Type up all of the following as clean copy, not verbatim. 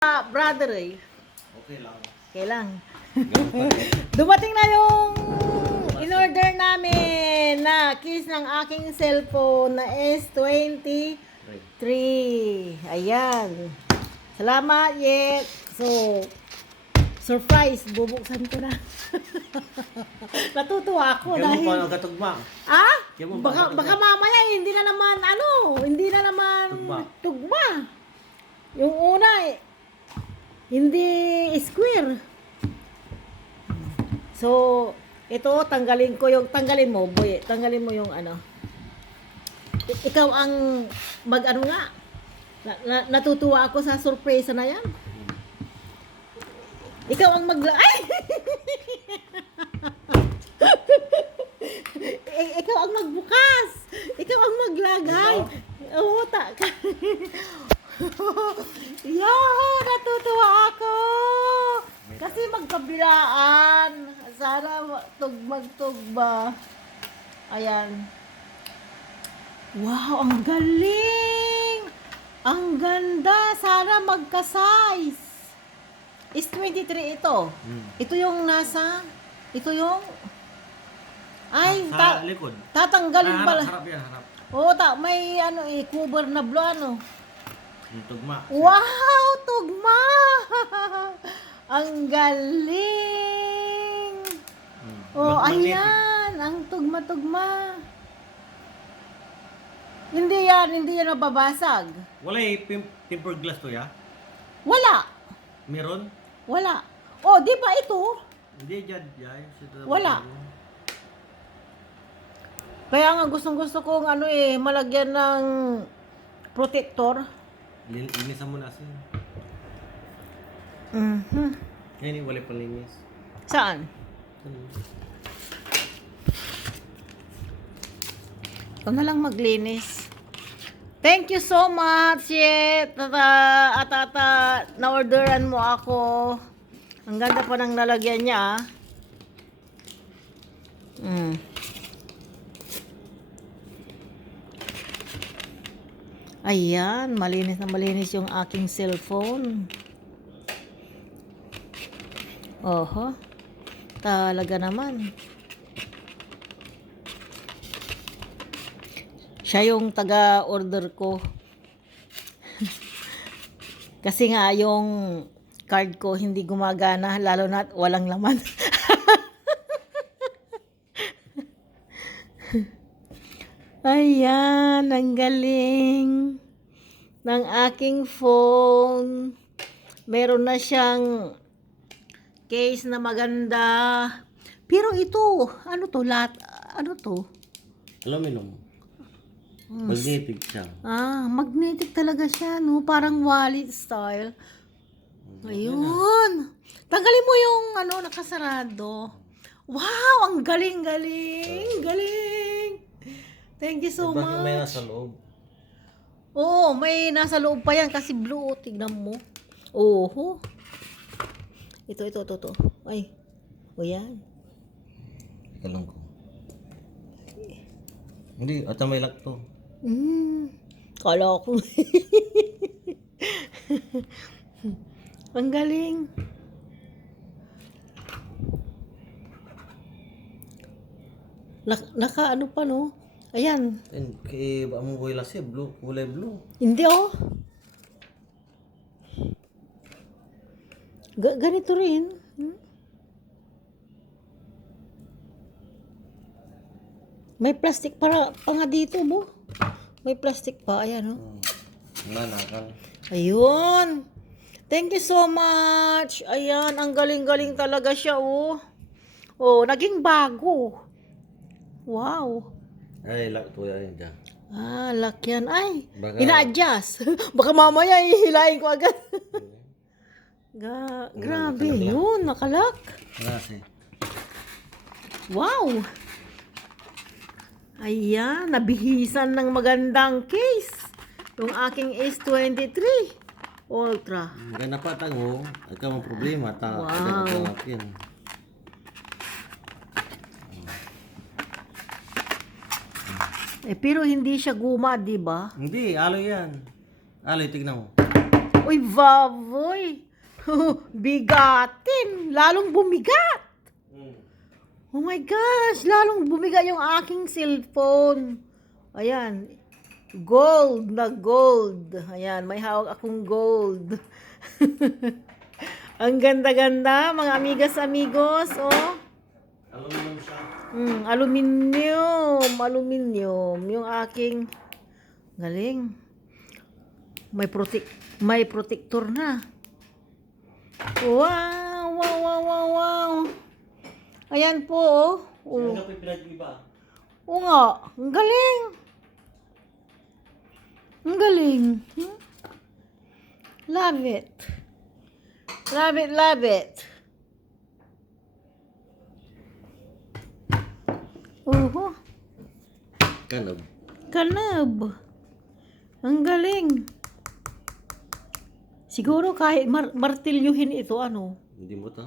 Brother eh. Okay lang. Okay lang. Ganun pa rin. Dumating na yung in-order namin na case ng aking cellphone na S23. Ayan. Salamat, Yet. So, surprise. Bubuksan ko na. Natutuwa ako Kaya mo dahil... pa nagatugma. Ah? Kaya mo pa Baka mamaya hindi na naman hindi na naman tugma. Yung una hindi square. So, ito tanggalin mo, boy. Tanggalin mo yung ano. Ikaw ang mag-ano nga. Natutuwa ako sa surprise na yan. Ikaw ang ay! Ikaw ang magbukas. Ikaw ang maglagay. Oo, natutuwa ako. Kasi magkabilaan. Sana magtugba. Ayan. Wow, ang galing. Ang ganda. Sana magka-size. Is 23 ito. Ito yung ito yung Sa likod. tatanggalin pala. Harap yan, harap. Oo, may cover na blue Yung tugma. Wow, tugma! Ang galing! Oh, ayan, ang tugma-tugma. Hindi yan mababasag. Wala tempered glass to ya? Wala. Meron? Wala. Oh, di ba ito? Hindi, Jad. Wala. Kaya nga gustong-gusto kong malagyan ng protector. Linisan mo na siya. Yan, wala pa linis. Saan? Ikaw na lang maglinis. Thank you so much, Yet. Na-orderan mo ako. Ang ganda pa ng lalagyan niya. Ayan, malinis na malinis yung aking cellphone. Oho. Talaga naman. Siya yung taga-order ko. Kasi nga yung card ko hindi gumagana, lalo na walang laman. Ayan, ang galing ng aking phone. Meron na siyang case na maganda. Pero ito, ano to? Aluminum. Magnetic siya. Magnetic talaga siya, no? Parang wallet style. Ayun. Tanggalin mo yung nakasarado. Wow, ang galing. Thank you so much. Bakit may nasa loob? Oo, may nasa loob pa yan kasi blue. Tignan mo. Oho. Ito. Ay. O yan. Alam ko. Hindi, at may lock to. Kala ko. Ang galing. Naka ano pa, no? Ayan. Kaya ba mo kulay siya? Kulay blue. Hindi, oh. Ganito rin. May plastic pa nga dito, mo. May plastic pa. Ayan, oh. Nanakan. Ayun. Thank you so much. Ayan, ang galing-galing talaga siya, oh. Oh, naging bago. Wow. Ay, lock to yan dyan. Lock yan. Ay, Baka- ina-adjust. Baka mamaya hihilahin ko agad. Grabe, yun. Nakalock. Kasi. Wow. Ayan, nabihisan ng magandang case. Yung aking S23 Ultra. Gana pa tango, ikaw ang problema. Wow. Pero hindi siya guma, di ba? Hindi, aloy yan. Aloy, tignan mo. Uy, baboy. Bigatin. Lalong bumigat. Oh my gosh, lalong bumigat yung aking cellphone. Ayan. Gold na gold. Ayan, may hawak akong gold. Ang ganda-ganda, mga amigas amigos, oh. Aluminum siya. Aluminium yung aking galing. May protector na. Wow, wow, wow, wow, wow. Ayan po, oh. Oh. Ano pa pinag-iba? Oo nga, ang galing. Ang galing. Hmm? Love it. Love it, love it. Oho, Kanob. kanab. Ang galing. Siguro kahit martilyuhin ito, ano? Hindi mo to.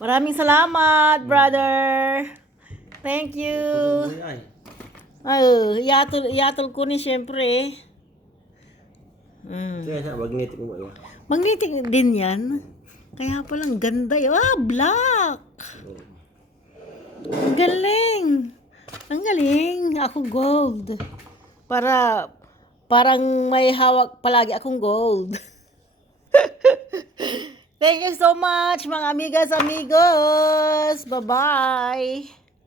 Maraming salamat, brother. Thank you. Ay. Ay, yatol ko ni syempre. Kaya siya, magnetic mo yun. Magnetic din yan. Kaya palang ganda. Black. Ang galing. Ang galing. Ako gold. Parang may hawak palagi akong gold. Thank you so much, mga amigas, amigos. Bye-bye.